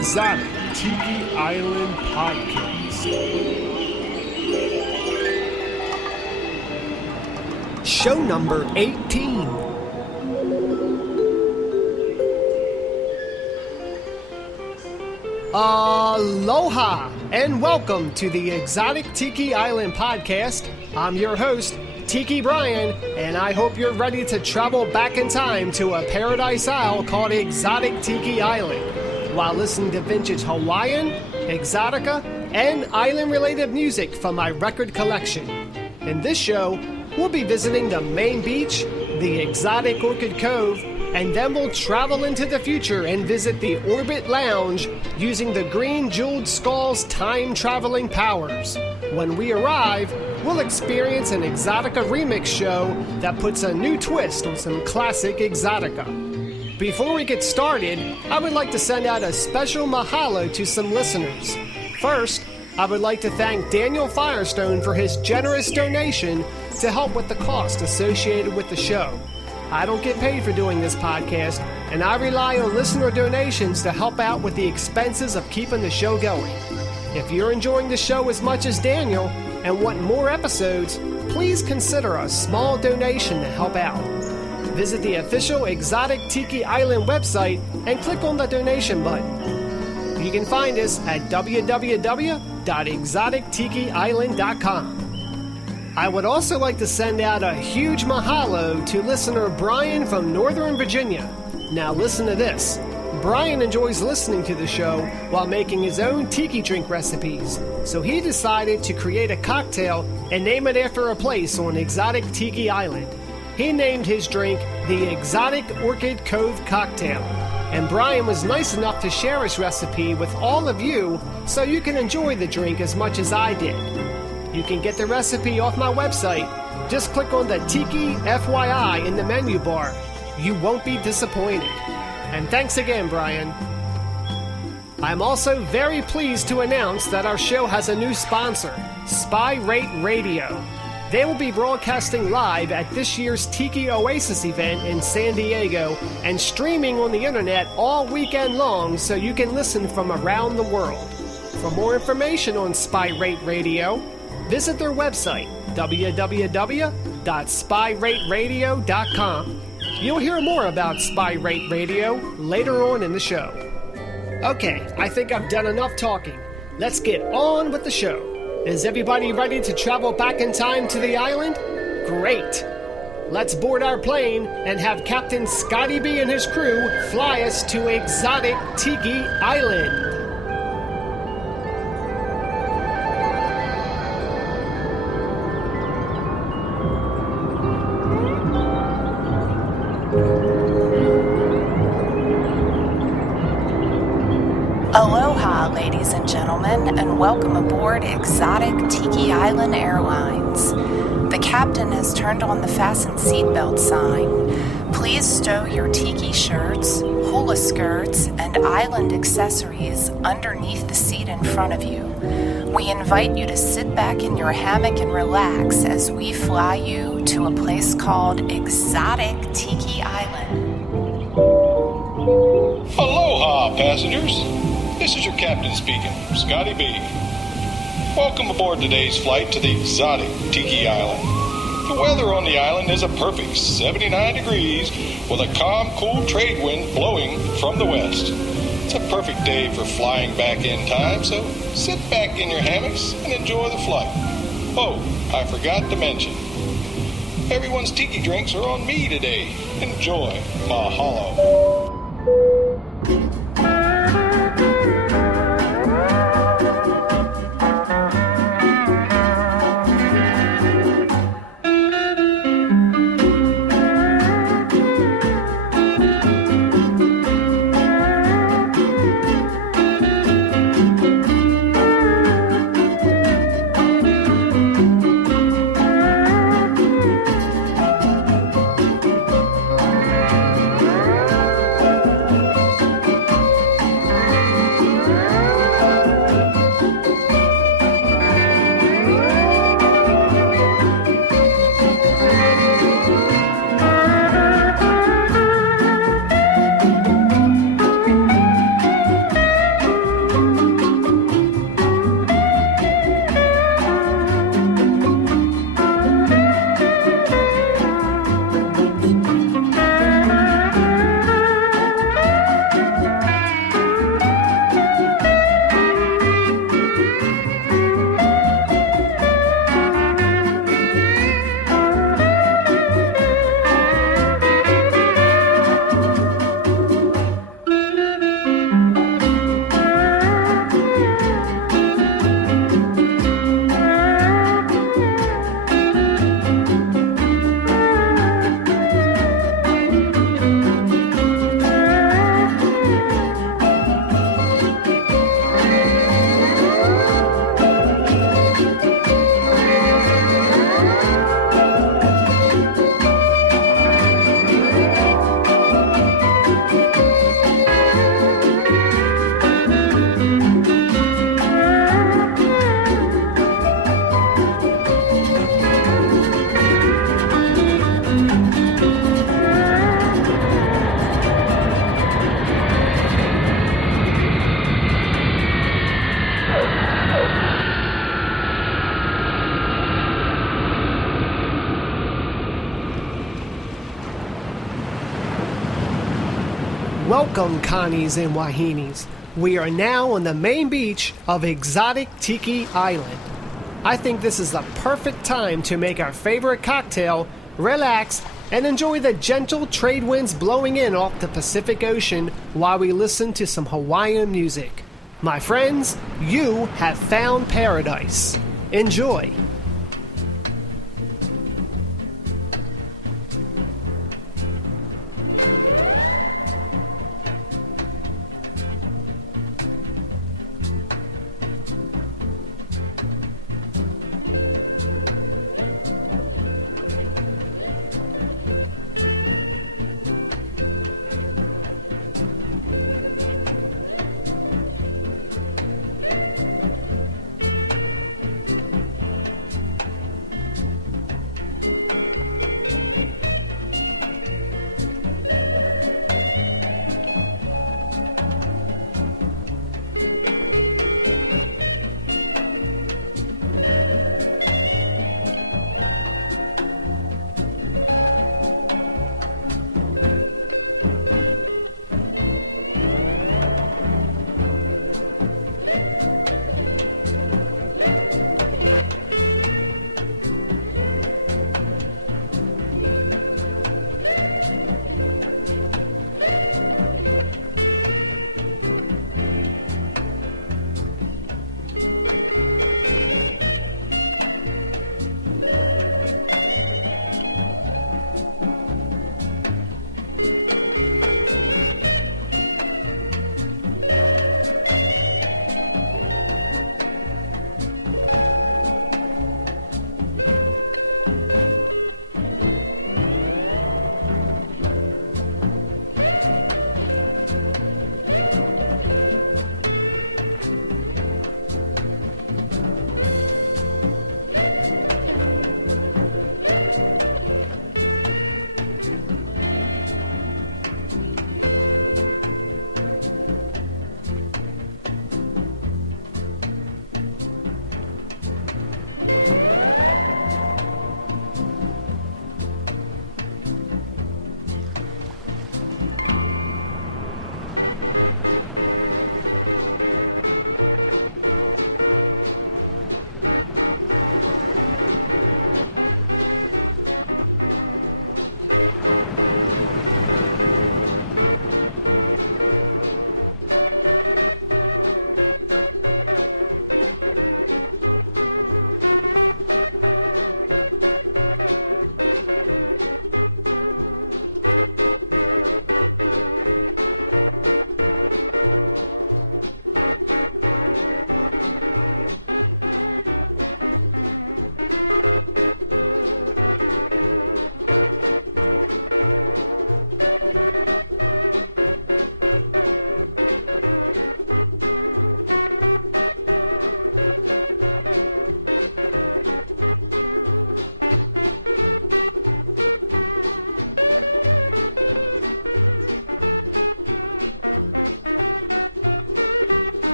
Exotic Tiki Island Podcast. Show number 18. Aloha and welcome to the Exotic Tiki Island Podcast. I'm your host, Tiki Brian, and I hope you're ready to travel back in time to a paradise isle called Exotic Tiki Island while listening to Vintage Hawaiian, Exotica, and island-related music from my record collection. In this show, we'll be visiting the main beach, the Exotic Orchid Cove, and then we'll travel into the future and visit the Orbit Lounge using the Green Jeweled Skull's time-traveling powers. When we arrive, we'll experience an Exotica Remix Show that puts a new twist on some classic Exotica. Before we get started, I would like to send out a special mahalo to some listeners. First, I would like to thank Daniel Firestone for his generous donation to help with the cost associated with the show. I don't get paid for doing this podcast, and I rely on listener donations to help out with the expenses of keeping the show going. If you're enjoying the show as much as Daniel and want more episodes, please consider a small donation to help out. Visit the official Exotic Tiki Island website and click on the donation button. You can find us at www.exotictikiisland.com. I would also like to send out a huge mahalo to listener Brian from Northern Virginia. Now listen to this. Brian enjoys listening to the show while making his own tiki drink recipes, so he decided to create a cocktail and name it after a place on Exotic Tiki Island. He named his drink the Exotic Orchid Cove Cocktail, and Brian was nice enough to share his recipe with all of you so you can enjoy the drink as much as I did. You can get the recipe off my website. Just click on the Tiki FYI in the menu bar. You won't be disappointed. And thanks again, Brian. I'm also very pleased to announce that our show has a new sponsor, Spy Rate Radio. They will be broadcasting live at this year's Tiki Oasis event in San Diego and streaming on the internet all weekend long so you can listen from around the world. For more information on Spy Rate Radio, visit their website, www.spyrateradio.com. You'll hear more about Spy Rate Radio later on in the show. Okay, I think I've done enough talking. Let's get on with the show. Is everybody ready to travel back in time to the island? Great! Let's board our plane and have Captain Scotty B and his crew fly us to Exotic Tiki Island. Aloha, ladies and gentlemen, and welcome aboard Exotic Tiki Island Airlines. The captain has turned on the fasten seatbelt sign. Please stow your tiki shirts, hula skirts, and island accessories underneath the seat in front of you. We invite you to sit back in your hammock and relax as we fly you to a place called Exotic Tiki Island. Aloha, passengers. This is your captain speaking, Scotty B. Welcome aboard today's flight to the Exotic Tiki Island. The weather on the island is a perfect 79 degrees with a calm, cool trade wind blowing from the west. It's a perfect day for flying back in time, so sit back in your hammocks and enjoy the flight. Oh, I forgot to mention, everyone's tiki drinks are on me today. Enjoy. Mahalo. Welcome, Connies and Wahinis. We are now on the main beach of Exotic Tiki Island. I think this is the perfect time to make our favorite cocktail, relax, and enjoy the gentle trade winds blowing in off the Pacific Ocean while we listen to some Hawaiian music. My friends, you have found paradise. Enjoy.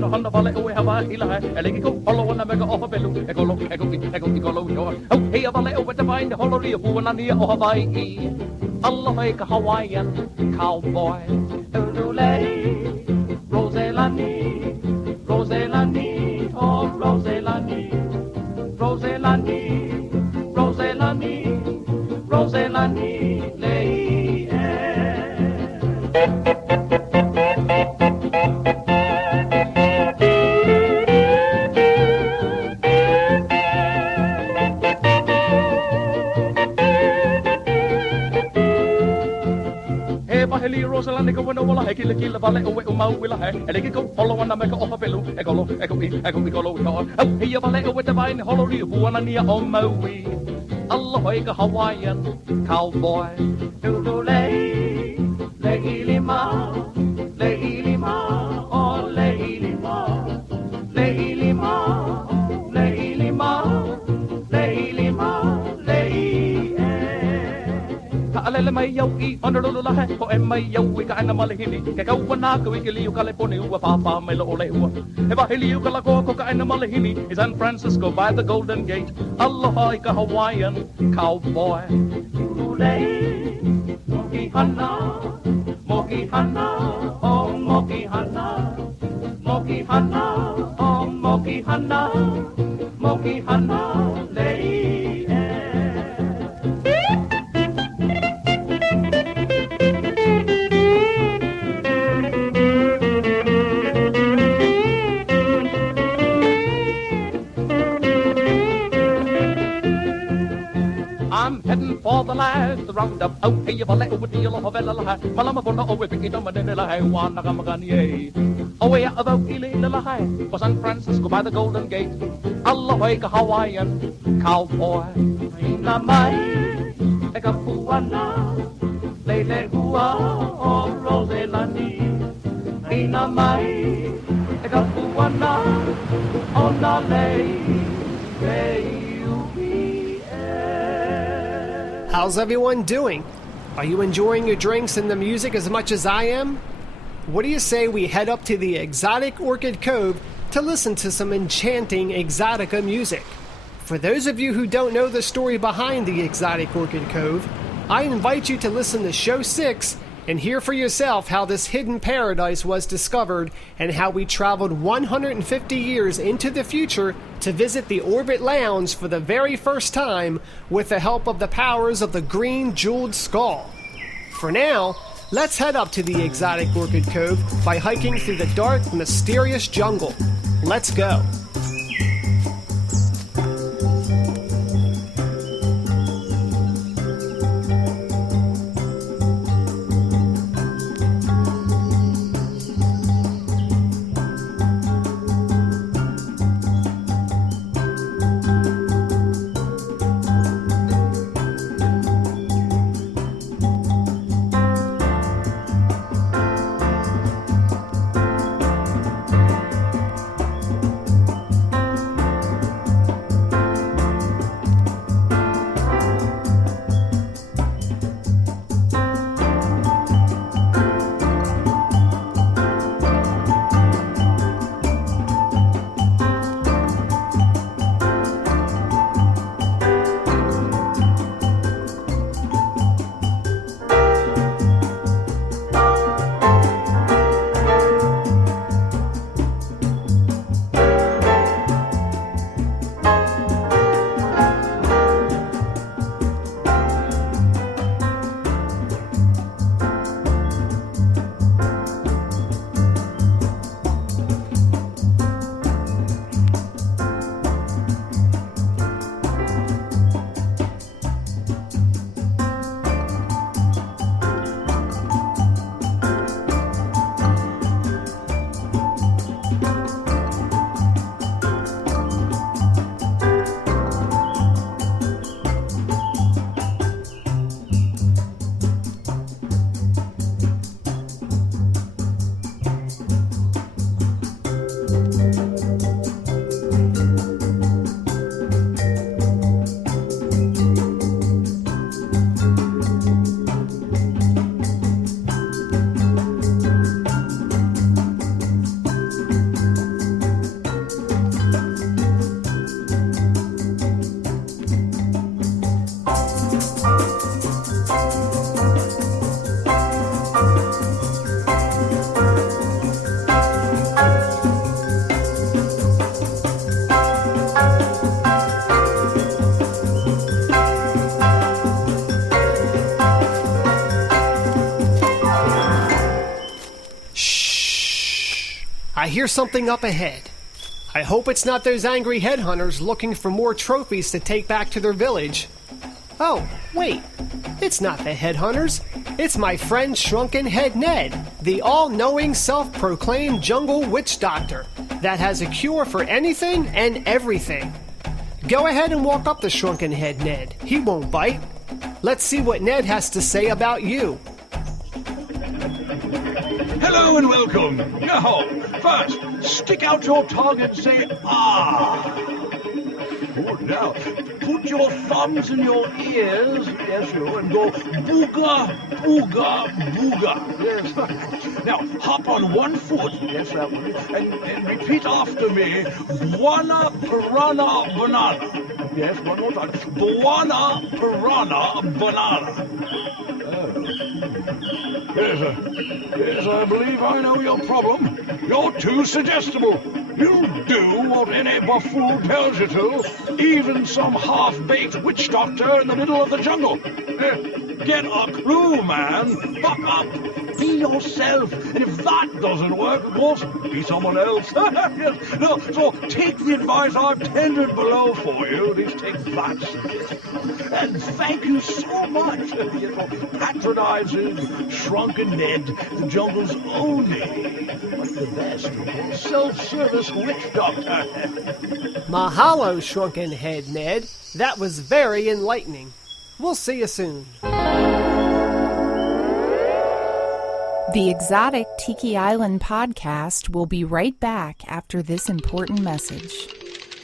no hana vale o e hawa i lahe e leki ko holo na mega o habelu e kolo e ko ki e kolo yo ho he vale o te mai holo ri o pu na ni o Hawaii Aloha ka Hawaiian cowboy. Ulule, Roselani, Roselani, oh Roselani, Roselani, Roselani, Roselani, lay. Heli Rosalani ko wano wala heki leki la vale o mau wila he eleki ko holo wana meka ofa pelu ekolo ikolo ko oh he ya vale o with divine holo ri buana nia o maui Aloha ka Hawaiian cowboy Ulule le ilima oh le ilima le ilima le ilima le ilima le alele mai yau I honorolo la he ko e mai yau I ka ana malihini ke kau wana ko I ke liu ka le poni ua papa mai lo ole ua e ba he liu ka la ko ka ana malihini in San Francisco by the Golden Gate Aloha I ka Hawaiian cowboy Ule moki hana oh moki hana oh moki hana lei I'm heading for the last roundup. Oh, hey, you vale over the Aloha Vela la Malama Bona over Piki Doma de la Hai, Wanaka Magani. Oh, yeah, about Ili la Hai, for San Francisco by the Golden Gate. Aloha ka Hawaiian cowboy. Ina mai, eka puana, lele hua, oh, Roselani. Ina mai, eka puana, oh, na lei, How's everyone doing? Are you enjoying your drinks and the music as much as I am? What do you say we head up to the Exotic Orchid Cove to listen to some enchanting Exotica music? For those of you who don't know the story behind the Exotic Orchid Cove, I invite you to listen to Show 6 and hear for yourself how this hidden paradise was discovered and how we traveled 150 years into the future to visit the Orbit Lounge for the very first time with the help of the powers of the green jeweled skull. For now, let's head up to the Exotic Orchid Cove by hiking through the dark, mysterious jungle. Let's go. I hear something up ahead. I hope it's not those angry headhunters looking for more trophies to take back to their village. Oh, wait. It's not the headhunters. It's my friend Shrunken Head Ned, the all-knowing, self-proclaimed jungle witch doctor that has a cure for anything and everything. Go ahead and walk up to Shrunken Head Ned. He won't bite. Let's see what Ned has to say about you. Hello and welcome. Yo, first, stick out your tongue and say, ah. Oh, now, put your thumbs in your ears, yes, you, and go booga, booga, booga. Yes. Now, hop on one foot, yes, that one, and repeat after me, Buana Piranha Banana. Yes, one more time. Buana Piranha Banana. Yes, I believe I know your problem. You're too suggestible. You do what any buffoon tells you to, even some half-baked witch doctor in the middle of the jungle. Get a clue, man. Buck up. Be yourself. And if that doesn't work, of course, be someone else. Yes. No, so take the advice I've tendered below for you. At least take that suggestion. And thank you so much for patronizing Shrunken Ned, the jungle's only, but the best, of course, self-service witch doctor. Mahalo, Shrunken Head Ned. That was very enlightening. We'll see you soon. The Exotic Tiki Island Podcast will be right back after this important message.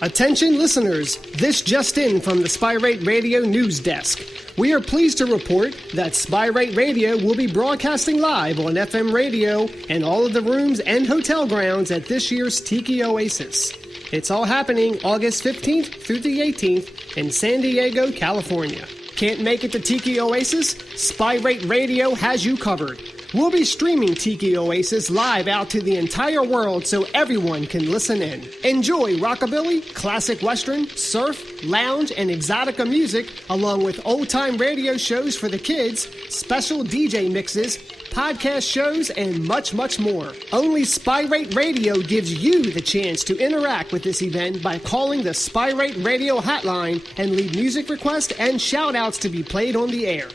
Attention listeners, this just in from the Spyrate Radio News Desk. We are pleased to report that Spyrate Radio will be broadcasting live on FM radio and all of the rooms and hotel grounds at this year's Tiki Oasis. It's all happening August 15th through the 18th in San Diego, California. Can't make it to Tiki Oasis? Spyrate Radio has you covered. We'll be streaming Tiki Oasis live out to the entire world so everyone can listen in. Enjoy rockabilly, classic western, surf, lounge, and exotica music, along with old-time radio shows for the kids, special DJ mixes, podcast shows, and much, much more. Only Spyrate Radio gives you the chance to interact with this event by calling the Spyrate Radio hotline and leave music requests and shout-outs to be played on the air.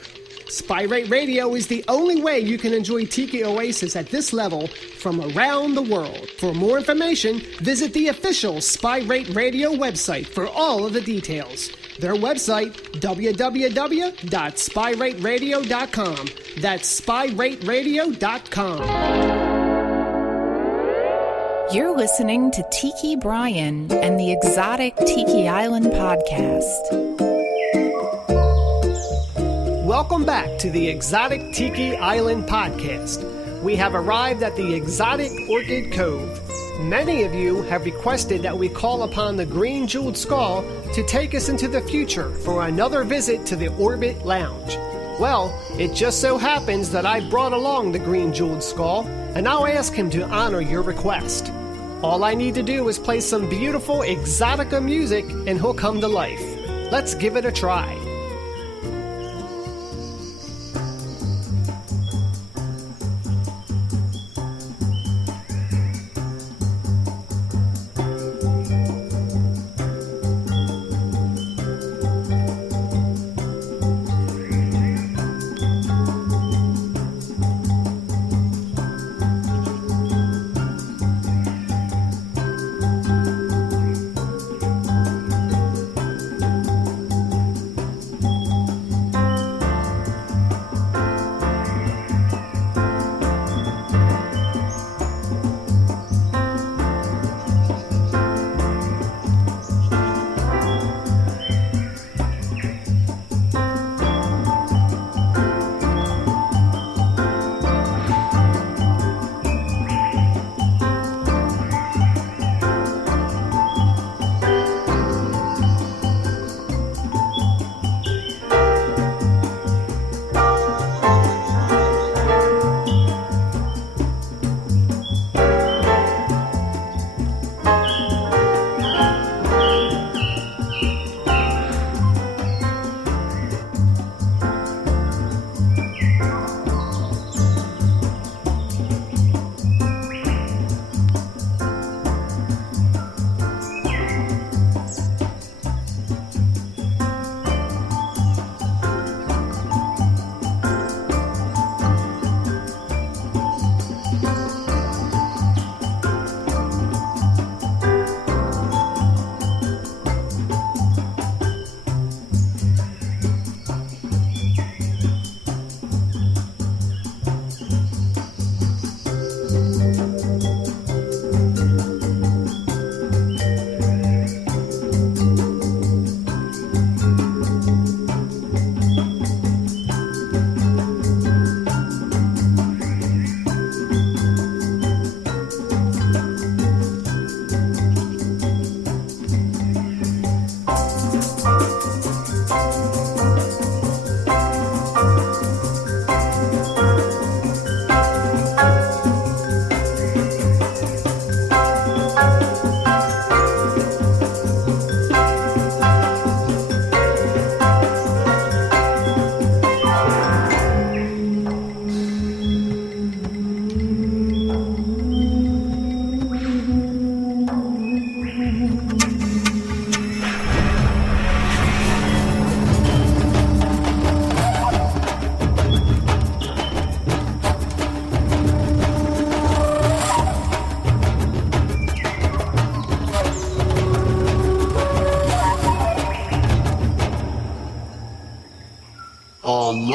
Spyrate Radio is the only way you can enjoy Tiki Oasis at this level from around the world. For more information, visit the official Spyrate Radio website for all of the details. Their website, www.spyrateradio.com. That's spyrateradio.com. You're listening to Tiki Brian and the Exotic Tiki Island Podcast. Welcome back to the Exotic Tiki Island Podcast. We have arrived at the Exotic Orchid Cove. Many of you have requested that we call upon the Green Jeweled Skull to take us into the future for another visit to the Orbit Lounge. Well, it just so happens that I brought along the Green Jeweled Skull, and I'll ask him to honor your request. All I need to do is play some beautiful exotica music, and he'll come to life. Let's give it a try.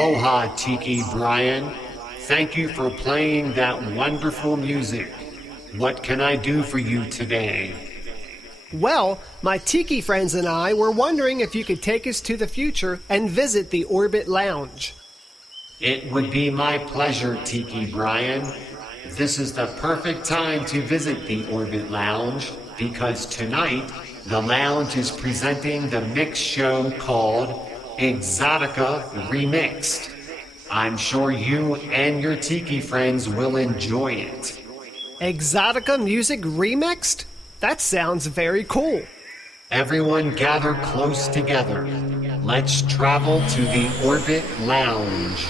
Aloha, Tiki Brian. Thank you for playing that wonderful music. What can I do for you today? Well, my Tiki friends and I were wondering if you could take us to the future and visit the Orbit Lounge. It would be my pleasure, Tiki Brian. This is the perfect time to visit the Orbit Lounge because tonight the lounge is presenting the mix show called Exotica Remixed. I'm sure you and your Tiki friends will enjoy it. Exotica music remixed? That sounds very cool. Everyone gather close together. Let's travel to the Orbit Lounge.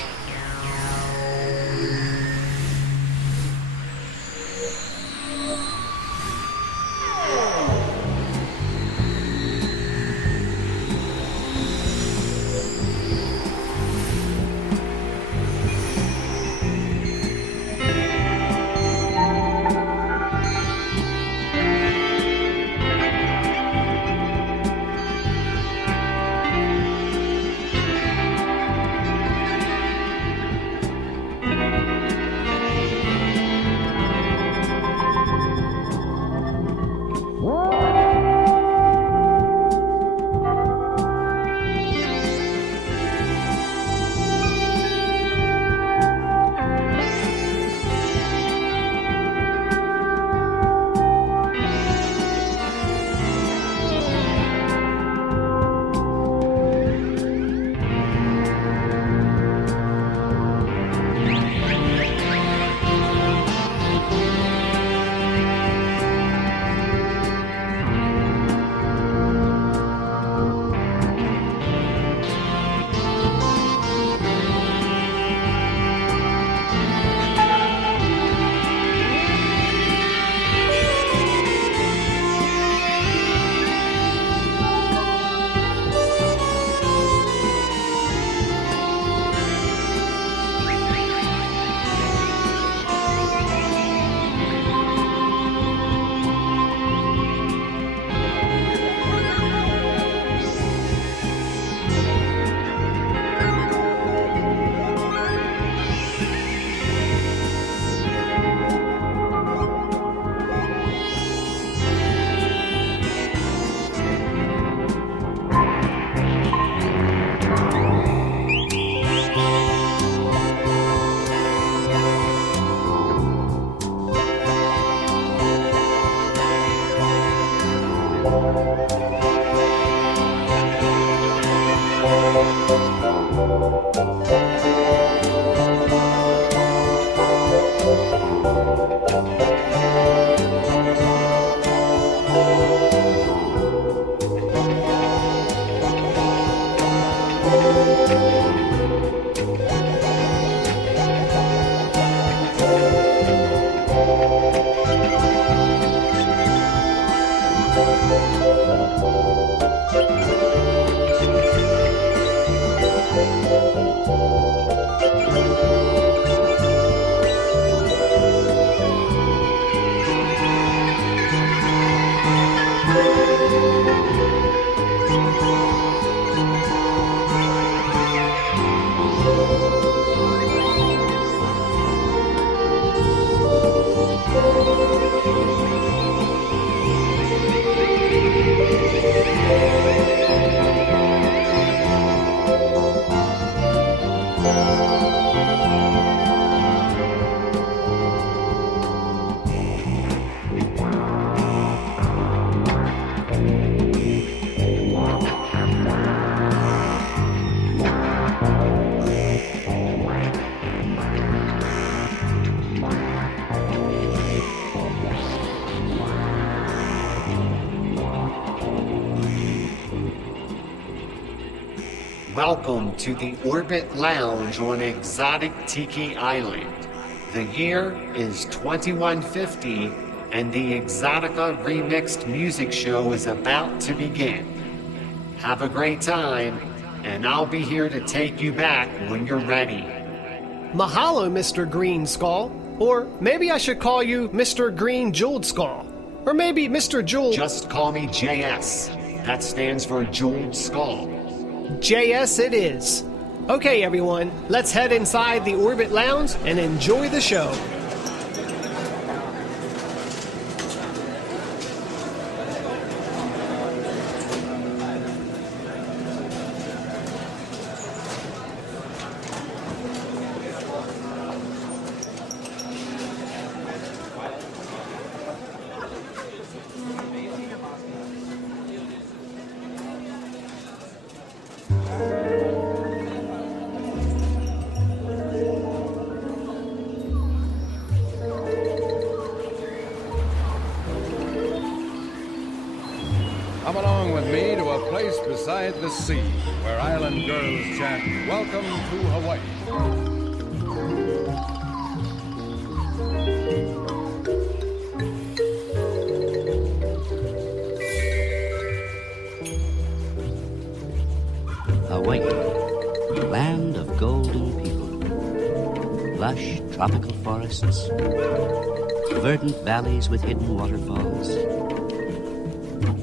Welcome to the Orbit Lounge on Exotic Tiki Island. The year is 2150 and the Exotica Remixed Music Show is about to begin. Have a great time, and I'll be here to take you back when you're ready. Mahalo, Mr. Green Skull. Or maybe I should call you Mr. Green Jeweled Skull. Or maybe Mr. Jewel... Just call me JS. That stands for Jeweled Skull. JS it is. Okay, everyone, let's head inside the Orbit Lounge and enjoy the show. Come along with me to a place beside the sea where island girls chant, "Welcome to Hawaii." Hawaii, land of golden people, lush tropical forests, verdant valleys with hidden waterfalls,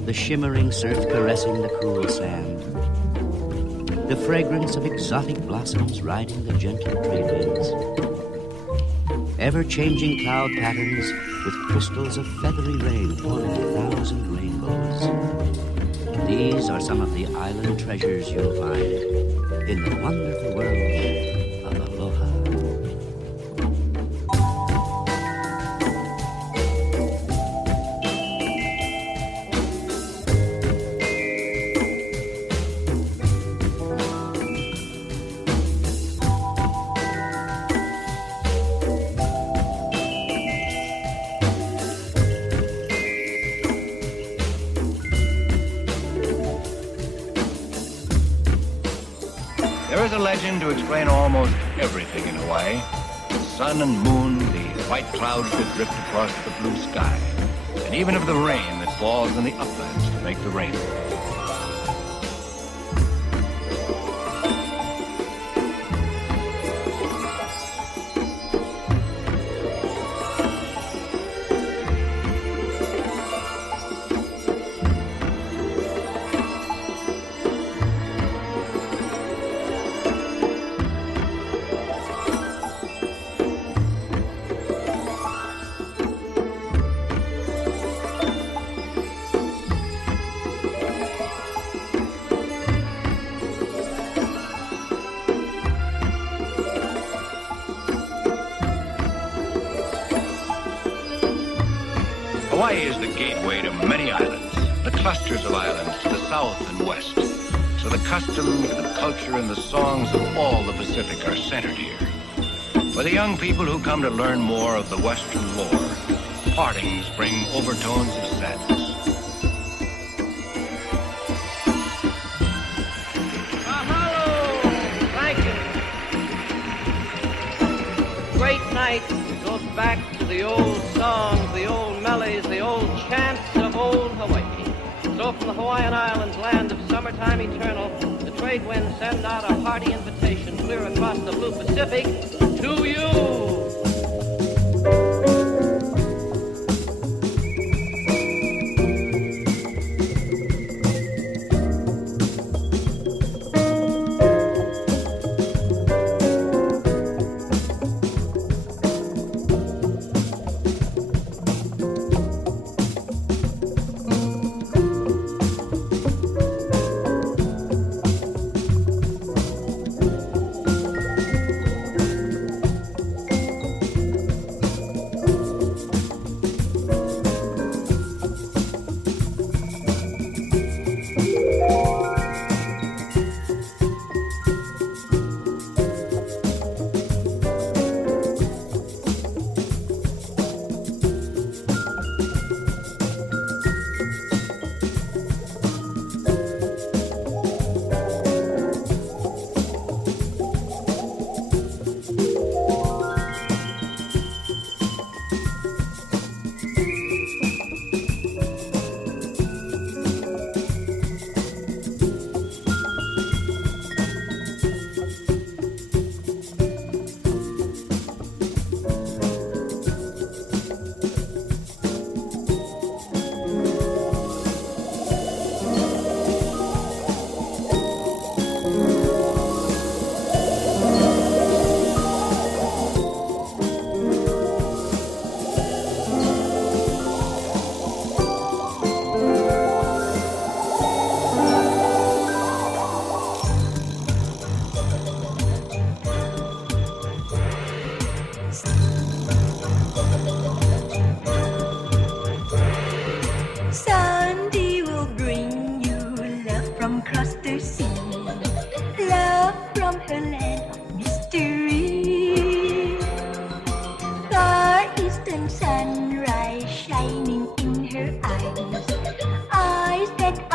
the shimmering surf caressing the cool sand, the fragrance of exotic blossoms riding the gentle trade winds, ever-changing cloud patterns with crystals of feathery rain falling in 1,000 rainbows. These are some of the island treasures you'll find in the wonderful world of Aloha. There is a legend to explain almost everything in Hawaii. The sun and moon, the white clouds that drift across the blue sky, and even of the rain that falls in the uplands to make the rainbow. Hawaii is the gateway to many islands, the clusters of islands to the south and west. So the customs, the culture, and the songs of all the Pacific are centered here. For the young people who come to learn more of the Western lore, partings bring overtones of sadness. Mahalo! Thank you. Great night goes back to the old songs, the old melodies, the old chants of old Hawaii. So from the Hawaiian Islands, land of summertime eternal, the trade winds send out a hearty invitation clear across the blue Pacific to you.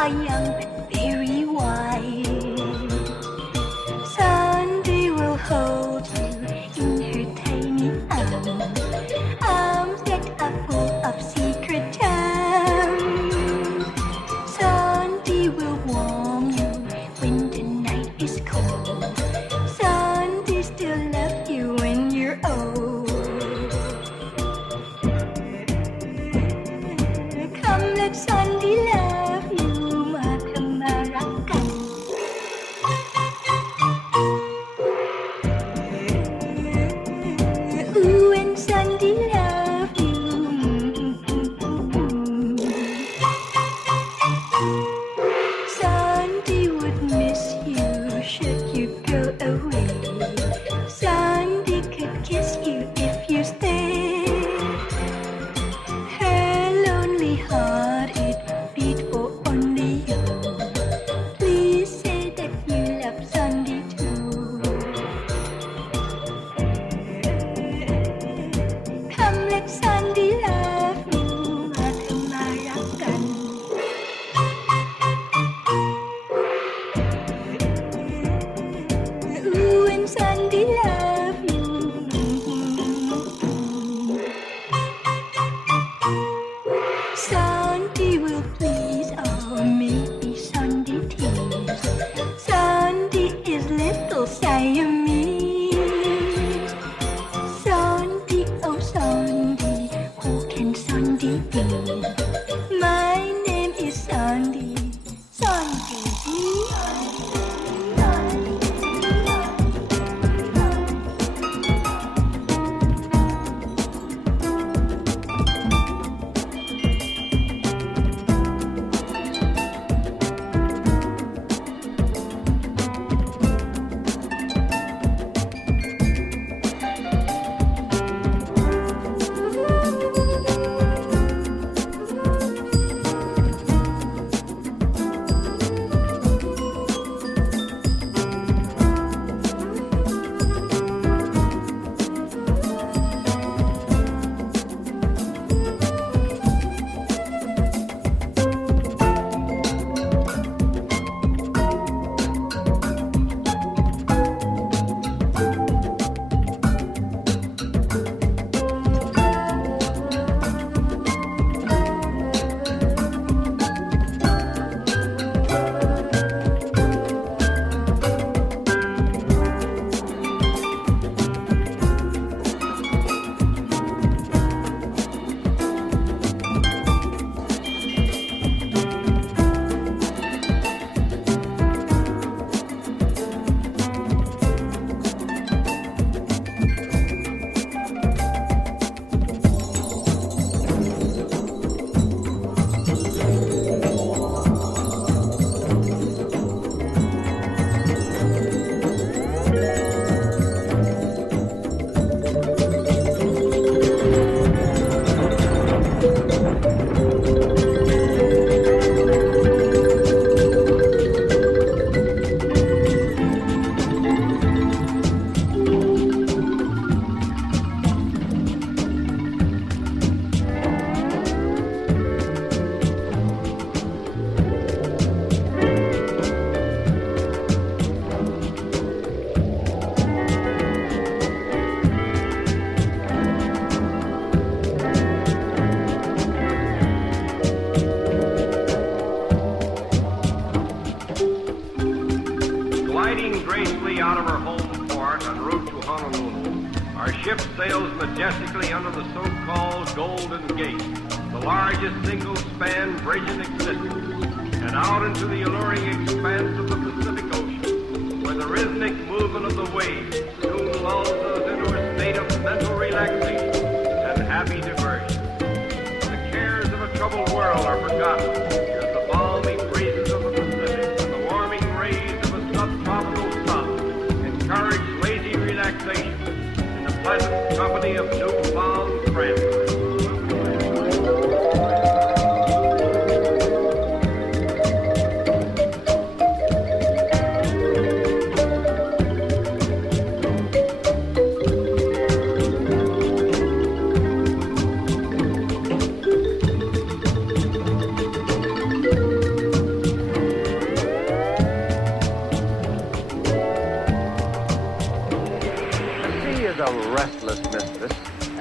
are young but very wise. Sandy will hold you in her tiny arms, arms that are full of secret charms. Sandy will warm you when the night is cold. Sandy still loves you when you're old. Come, let Sandy love you, Makamarakan. Ooh, and Sandy love you. Sandy would miss you should you go away. Sandy could kiss you if you stay. Her lonely heart, it beat for only you. Please say that you love Sandy too. Come, let Sandy love you, Makamarakan. Ooh, and Sandy love you. Sandy will please, oh maybe Sandy tease. Sandy is little Siamese. Sandy, oh Sandy, who can Sandy be? My name is Sandy. Sandy. Gliding gracefully out of her home port en route to Honolulu, our ship sails majestically under the so-called Golden Gate, the largest single-span bridge in existence, and out into the alluring expanse of the Pacific Ocean, where the rhythmic movement of the waves soon lulls us into a state of mental relaxation and happy diversion. The cares of a troubled world are forgotten as the balmy breezes of the Pacific and the warming rays of a subtropical sun encourage lazy relaxation in the pleasant company of newfound friends.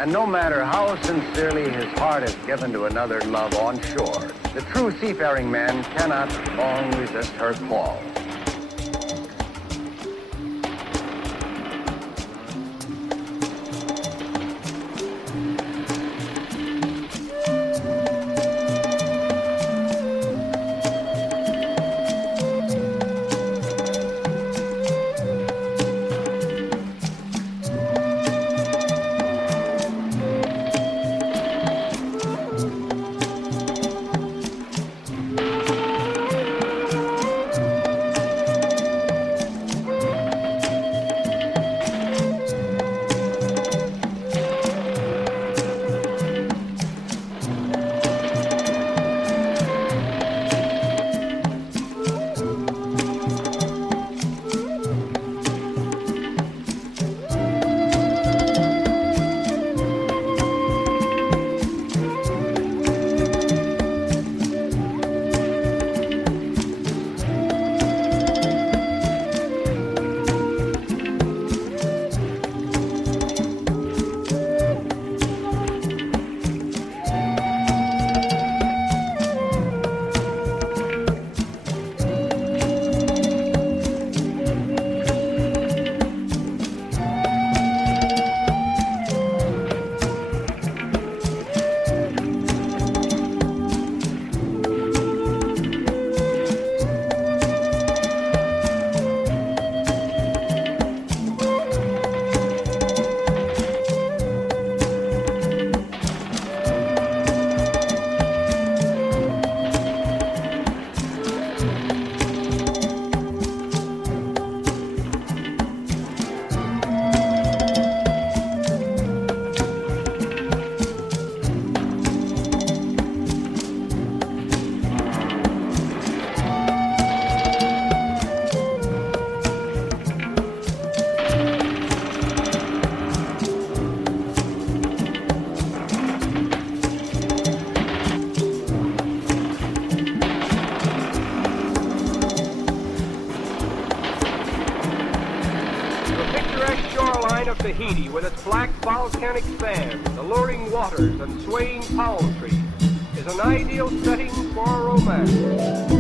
And no matter how sincerely his heart is given to another love on shore, the true seafaring man cannot long resist her call. Tahiti, with its black volcanic sands, alluring waters, and swaying palm trees, is an ideal setting for romance.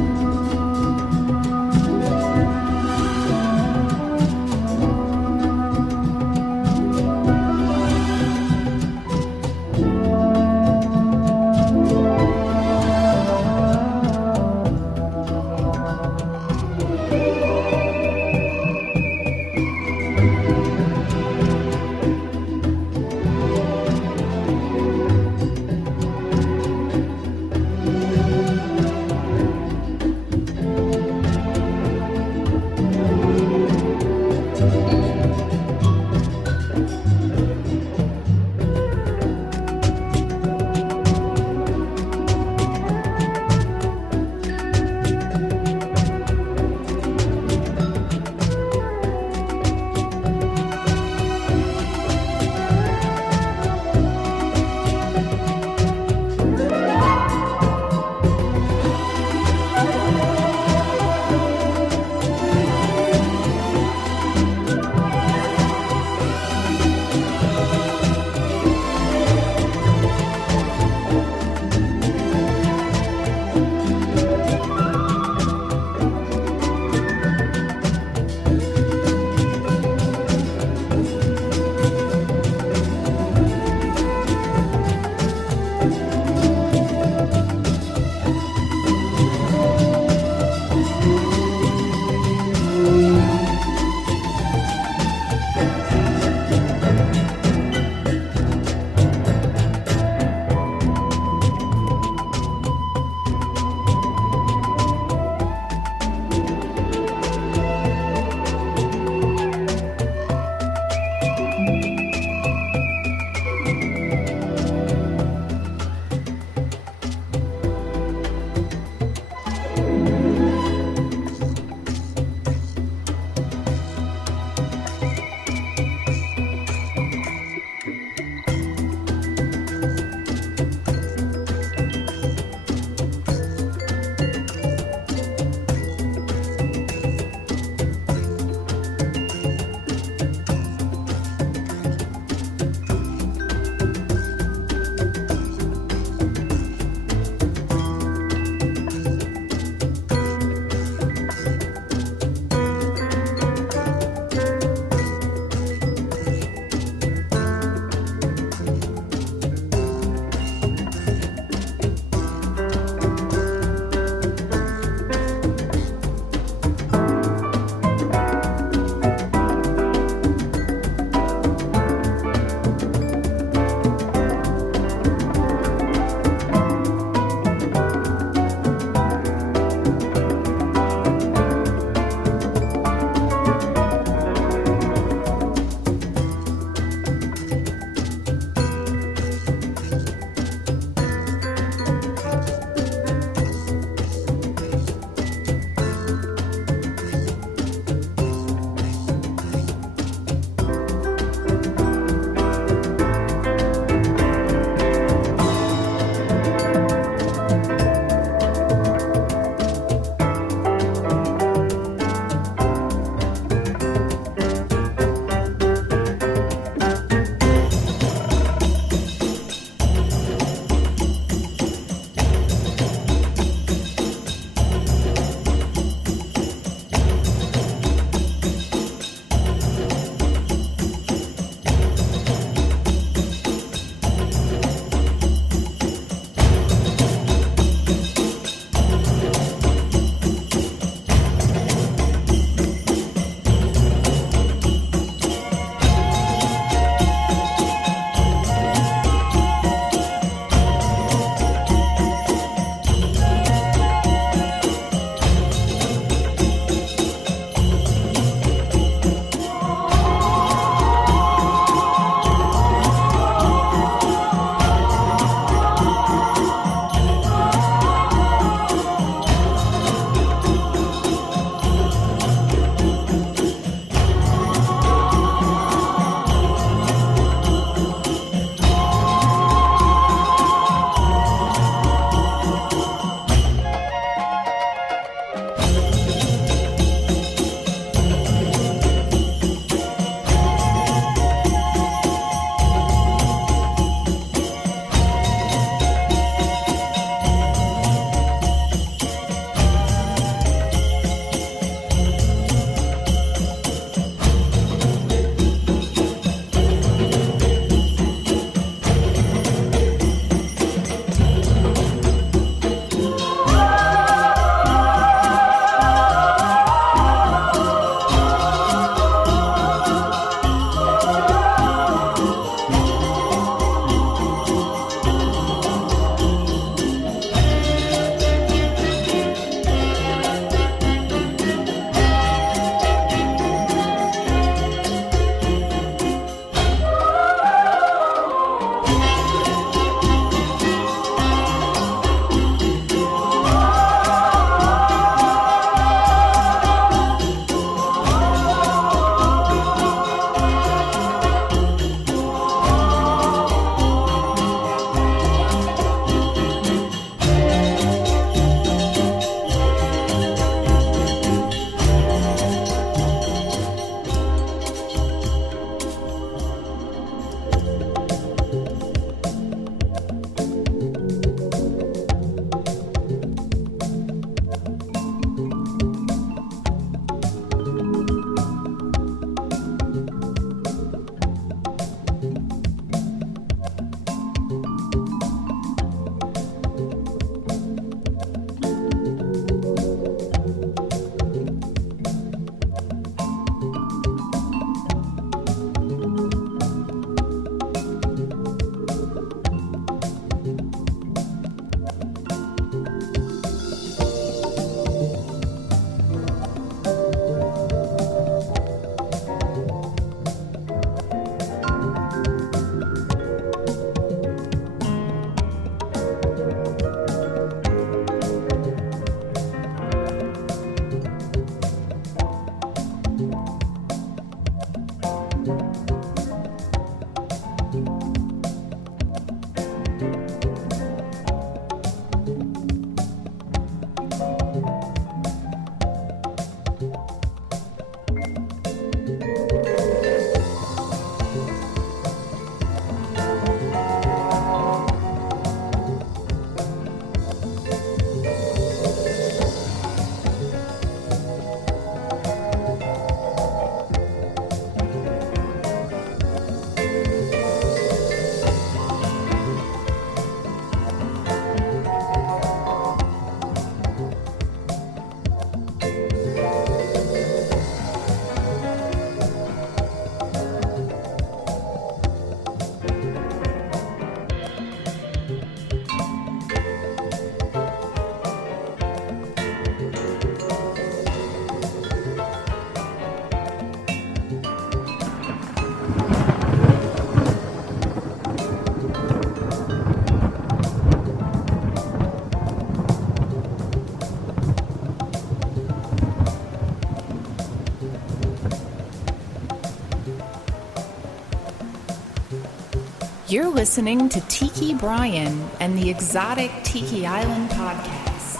You're listening to Tiki Brian and the Exotic Tiki Island Podcast.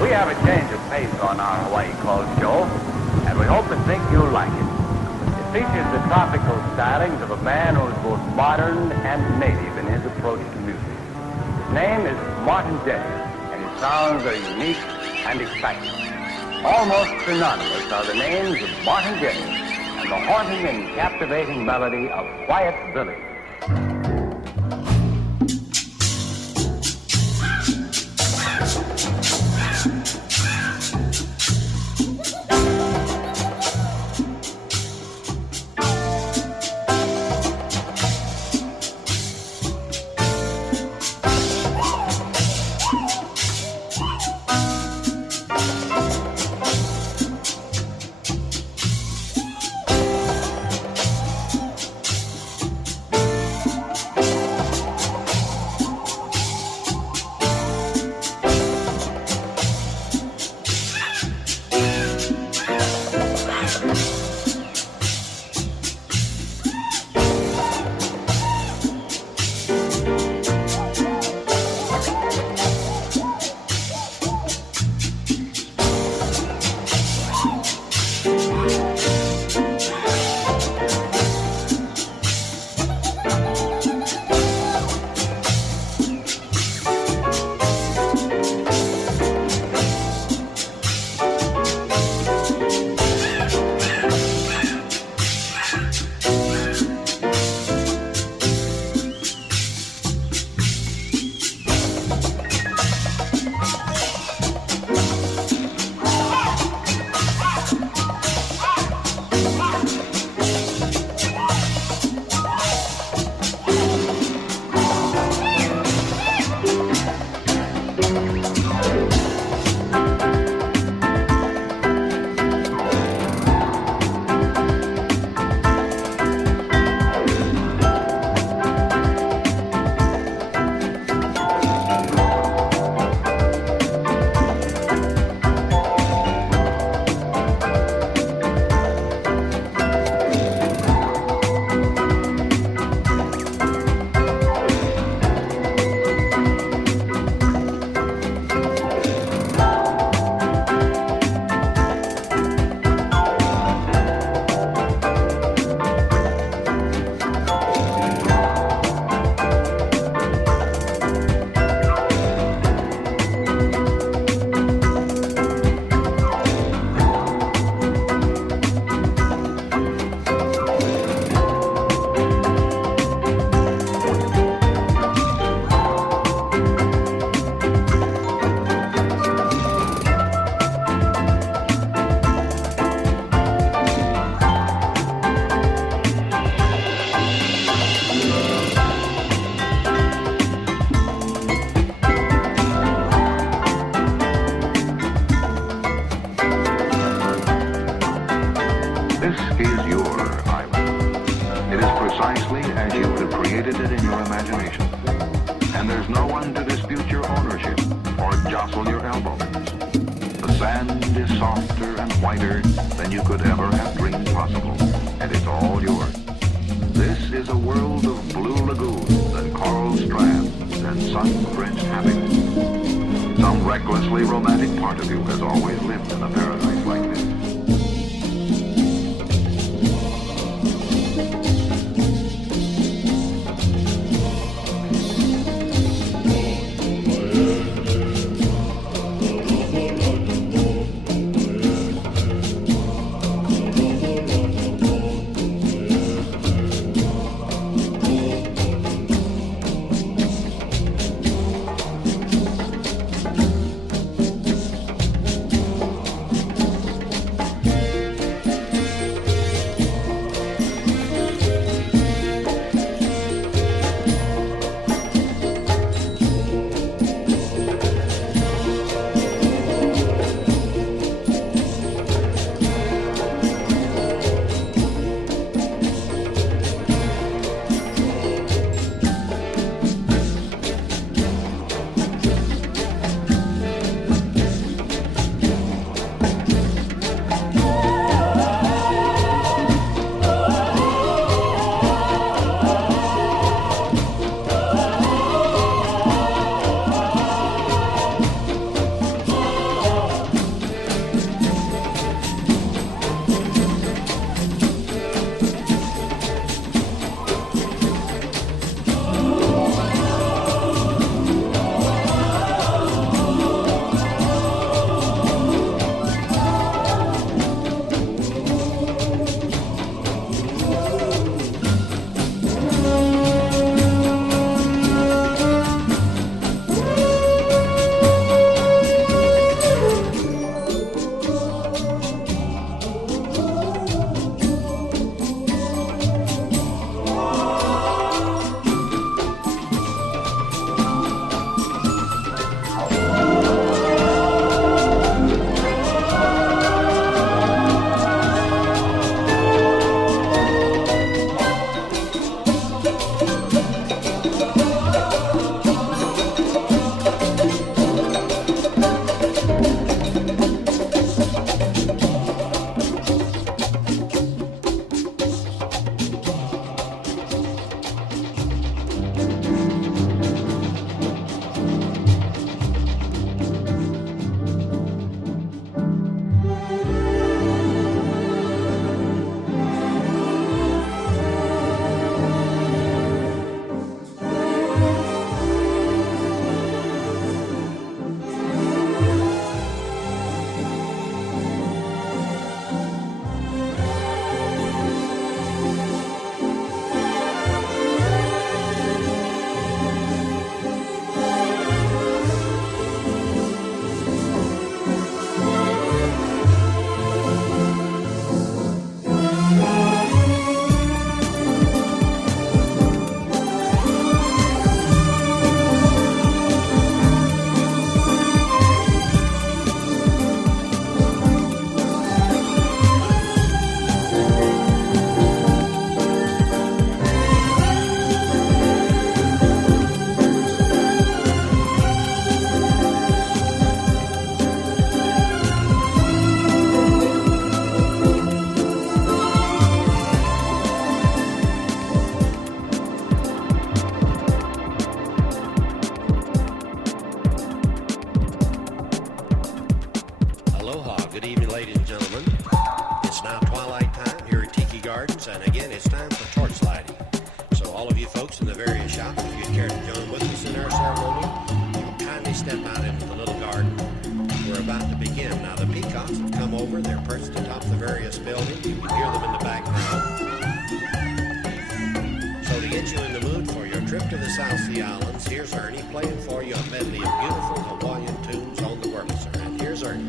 We have a change of pace on our Hawaii Cove show, and we hope and think you'll like it. It features the tropical stylings of a man who is both modern and native in his approach to music. His name is Martin Dennis, and his sounds are unique and exciting. Almost synonymous are the names of Martin Dennis and the haunting and captivating melody of Quiet Village. They're perched atop the various buildings. You can hear them in the background. So to get you in the mood for your trip to the South Sea Islands, here's Ernie playing for you a medley of beautiful Hawaiian tunes on the Wurlitzer. And here's Ernie.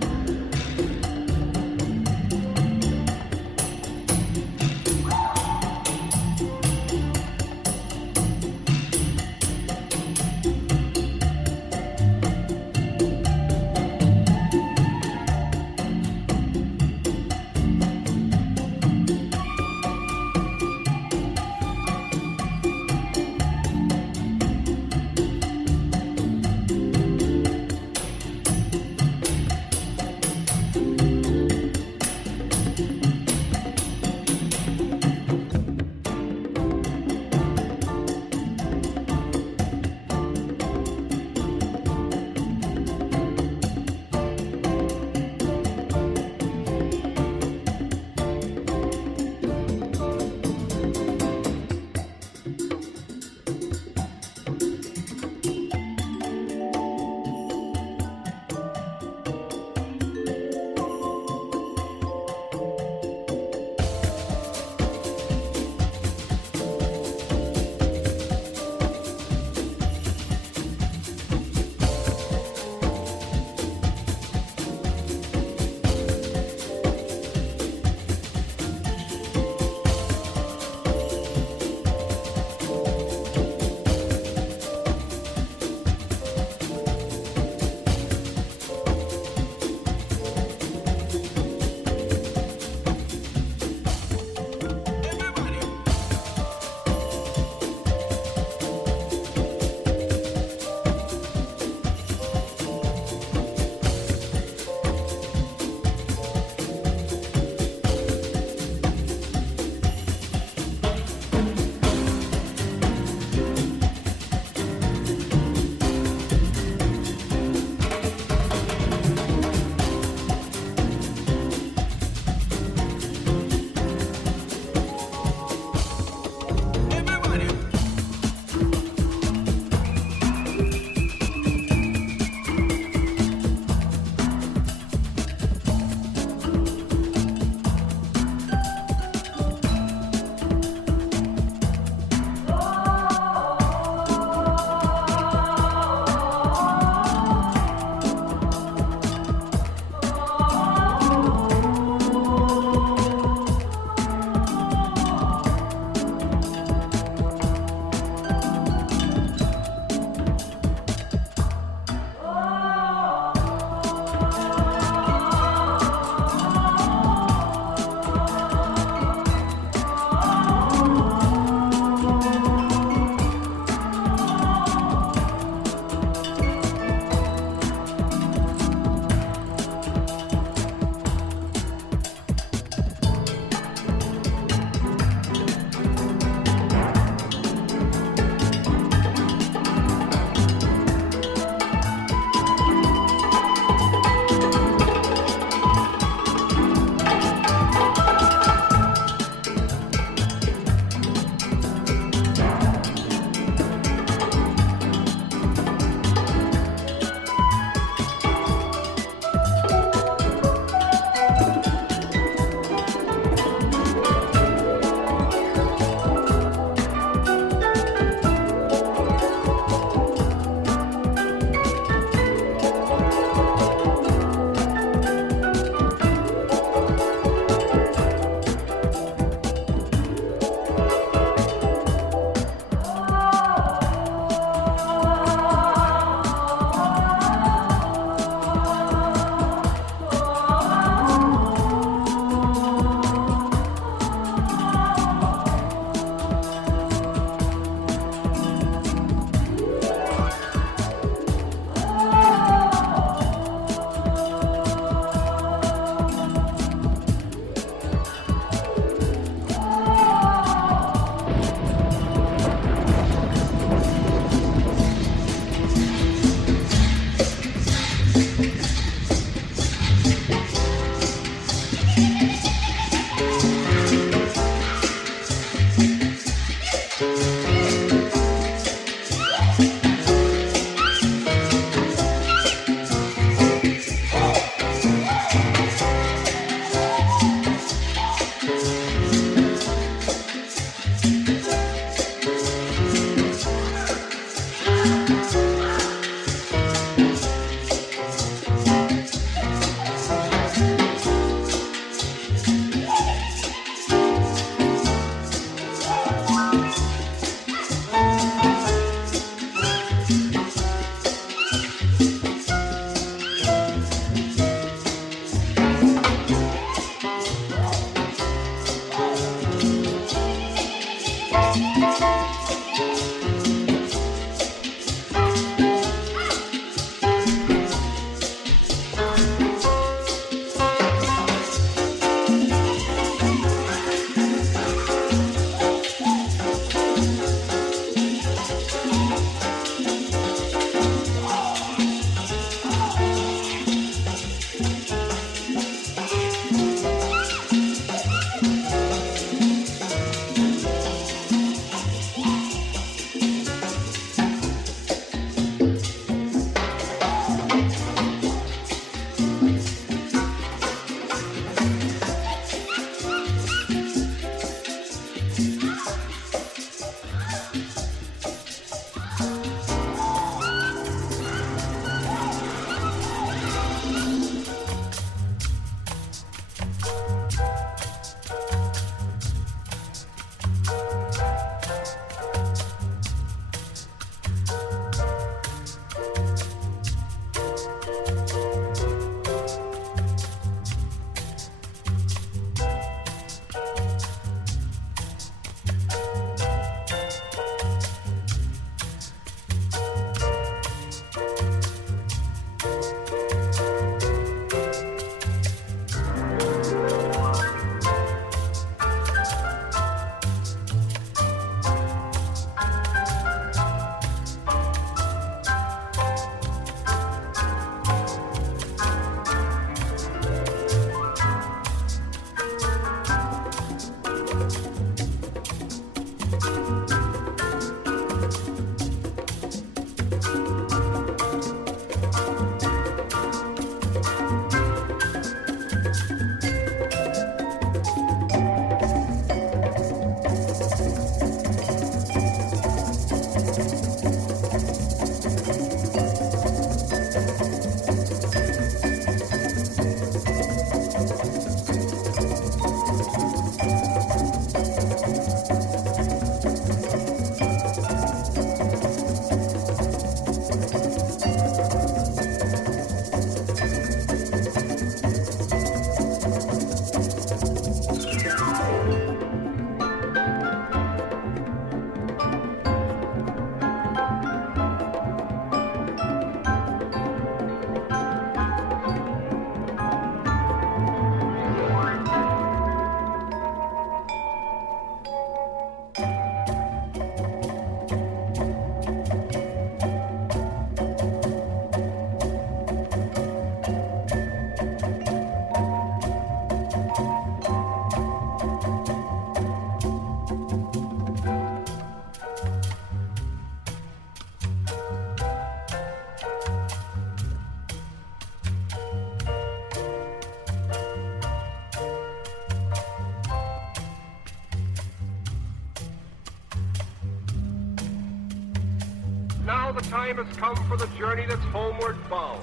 the time has come for the journey that's homeward bound.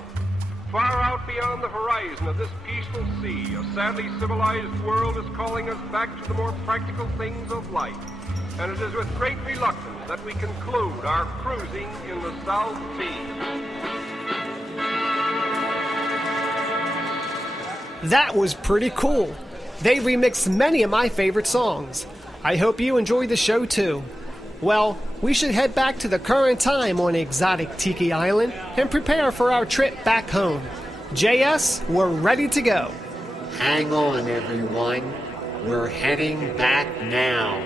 Far out beyond the horizon of this peaceful sea, a sadly civilized world is calling us back to the more practical things of life. And it is with great reluctance that we conclude our cruising in the South Sea. That was pretty cool. They remixed many of my favorite songs. I hope you enjoyed the show too. Well, we should head back to the current time on Exotic Tiki Island and prepare for our trip back home. JS, we're ready to go. Hang on, everyone. We're heading back now.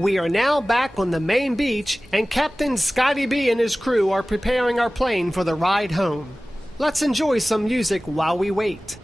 We are now back on the main beach, and Captain Scotty B and his crew are preparing our plane for the ride home. Let's enjoy some music while we wait.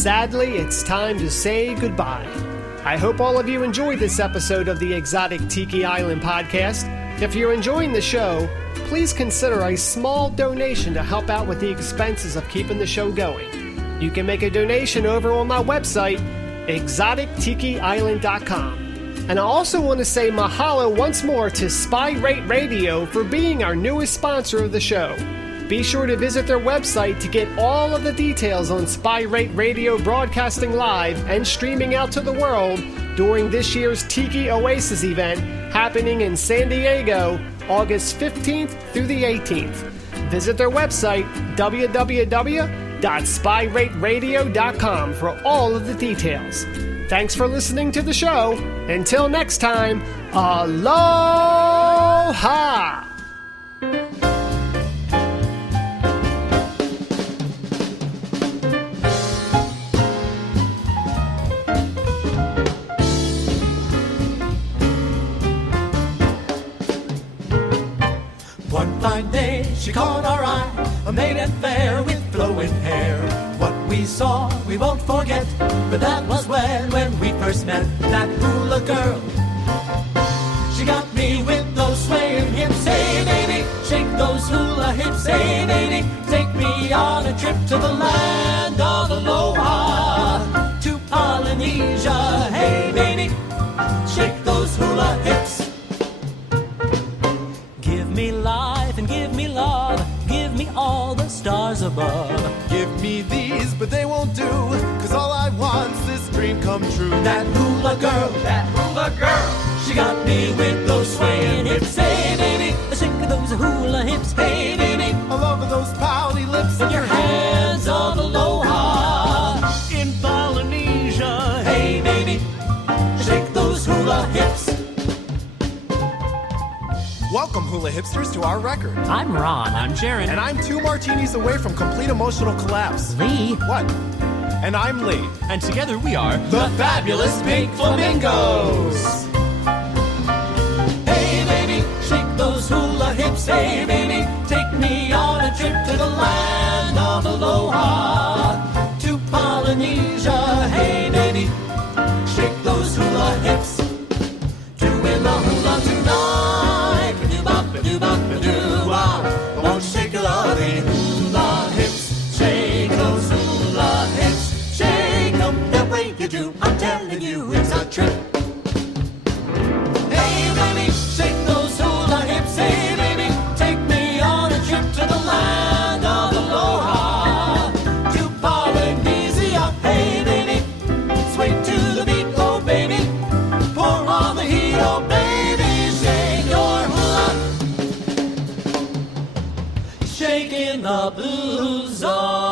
sadly, it's time to say goodbye. I hope all of you enjoyed this episode of the Exotic Tiki Island Podcast. If you're enjoying the show, please consider a small donation to help out with the expenses of keeping the show going. You can make a donation over on my website, exotictikiisland.com. And I also want to say mahalo once more to Spy Rate Radio for being our newest sponsor of the show. Be sure to visit their website to get all of the details on Spy Rate Radio broadcasting live and streaming out to the world during this year's Tiki Oasis event happening in San Diego, August 15th through the 18th. Visit their website, www.spyrateradio.com, for all of the details. Thanks for listening to the show. Until next time, aloha! One fine day she caught our eye, a maiden fair with flowing hair. What we saw we won't forget, but that was when we first met. That hula girl, she got me with those swaying hips. Hey baby, shake those hula hips. Hey baby, take me on a trip to the land of Aloha, to Polynesia. Hey baby, shake those hula hips. Give me life and give me love, give me all the stars above. Give me these, but they won't do, 'cause all I want's this dream come true. That hula girl, she got me with those swaying hips. Hey baby, shake those hula hips. Hey baby, I love those pouty lips and your hands of aloha in Polynesia. Hey baby, shake those hula hips. Welcome, hula hipsters, to our record. I'm Ron. I'm Jaron. And I'm 2 martinis away from complete emotional collapse. Lee. What? And I'm Lee. And together we are the Fabulous Pink Flamingos. Hey baby, shake those hula hips. Hey baby, take me on a trip to the land of Aloha, to Polynesia. Hey baby, shake those hula hips. Doing the hula tonight. Won't shake a lot of hula hips. Shake those hula hips. Shake them the way you do. I'm telling you, it's a trip. Hey baby, shake those hula hips. Hey baby, take me on a trip to the land of Aloha, to Polynesia. Hey baby, sway to the beat, oh baby. Pour on the heat, oh baby. Shake your hula, shaking the blues on.